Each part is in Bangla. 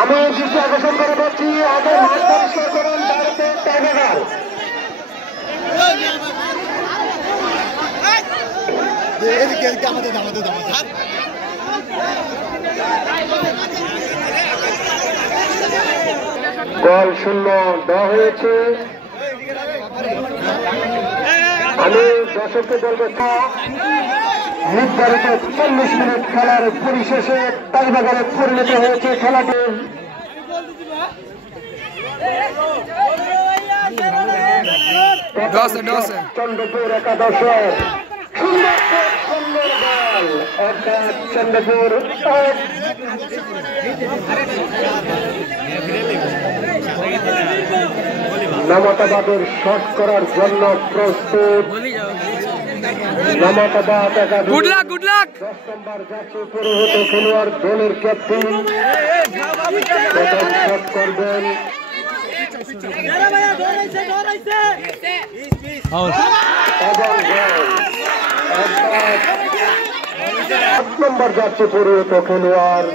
আমি দৃষ্টি আকর্ষণ করে বলছি আগে মাঠ পরিষ্কার করুন, তারপরে টাইগার গোল শূন্য দেওয়া হয়েছে। আমি দর্শককে বলবো নির্ধারিত 40 মিনিট খেলার পরিশেষে টাইবাগারে পরিণত হয়েছে খেলাটি। চন্দ্রপুর একাদশের সুন্দর বল, অর্থাৎ চন্দ্রপুর নামাতাবাদের শট করার জন্য প্রস্তুত। নামাতাবাদ একাদশ 10 নম্বর যাচ্ছে পুরোহিত খেলোয়াড় দলের ক্যাপ্টেন প্রথম শট করবেন। সাত নম্বর যাচ্ছে পুরোহিত খেলোয়াড়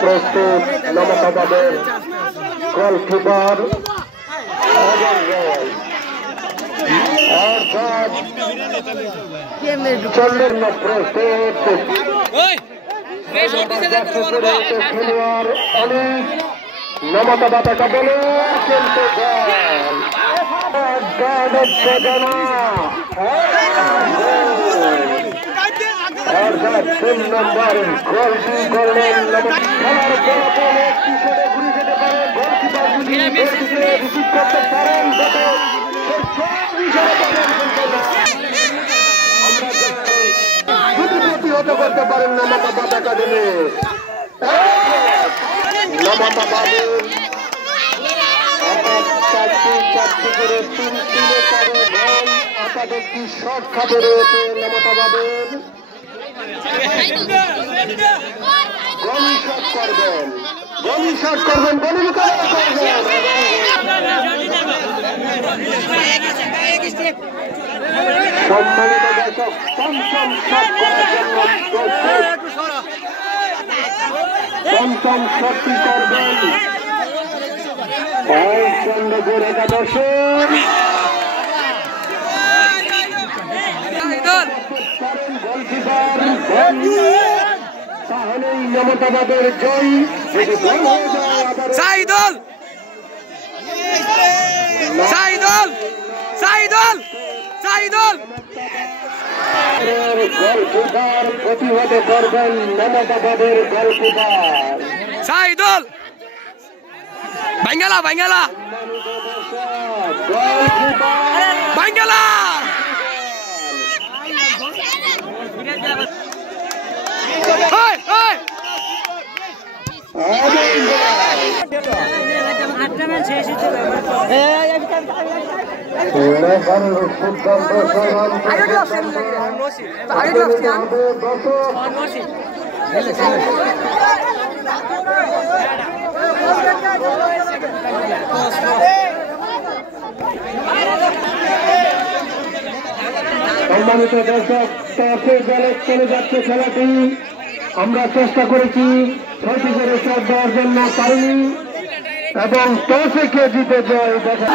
প্রস্তুত। নামাতাবাদের গোলকিপার চন্দ্র প্রস্তুত খেলোয়াড় অনেক নামাতাবাদা বলে কিন্তু অর্থাৎ 3 নম্বর গোলটি করলেন। খেলার ফলাফল কিসেরে ঘুরে যেতে পারে, গোলকিপার যদি রিসিভ করতে পারেন প্রতিহত করতে পারেন নামাতাবাদ একাডেমি। নামাতাবাদের চারটি করে 3-3 গোল, একাদশটি শট খাতে রয়েছে নামাতাবাদের। গলি শট করবেন, গলি শট করবেন, গলি মোকাবেলা করবেন। সম্মানিত দর্শক, পঞ্চম শট করার জন্য পঞ্চম শটটি করবেন চন্দ্রপুর একাদশের গোলকিপার। তাহলেই নামাতাবাদের জয়। যদি গোল হয়ে যায় সাইদুল সাইদুল সাইদুল সাইদুল গোলকিপার প্রতিহত করবেন নামাতাবাদের গোলকিপার সাইদুল। বাঙ্গালা বাঙ্গালা বাঙ্গালা সম্মানিত দর্শক, টসের দলে চলে যাচ্ছে খেলাটি। আমরা চেষ্টা করেছি 6টি করে শট দেওয়ার জন্য, পারিনি এবং টসে কে জিতে যায় দেখা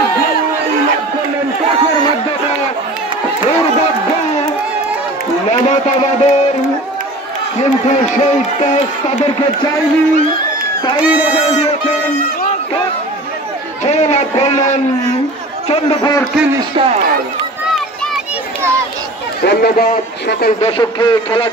করলেন। টসের মাধ্যমে দুর্ভাগ্য নামাতাবাদের, কিন্তু সেই টস তাদেরকে চাইনি, তাই রেজাল্ট দিয়েছেন। জয়লাভ করলেন চন্দ্রপুর কিং স্টার। ধন্যবাদ সকল দর্শককে। খেলা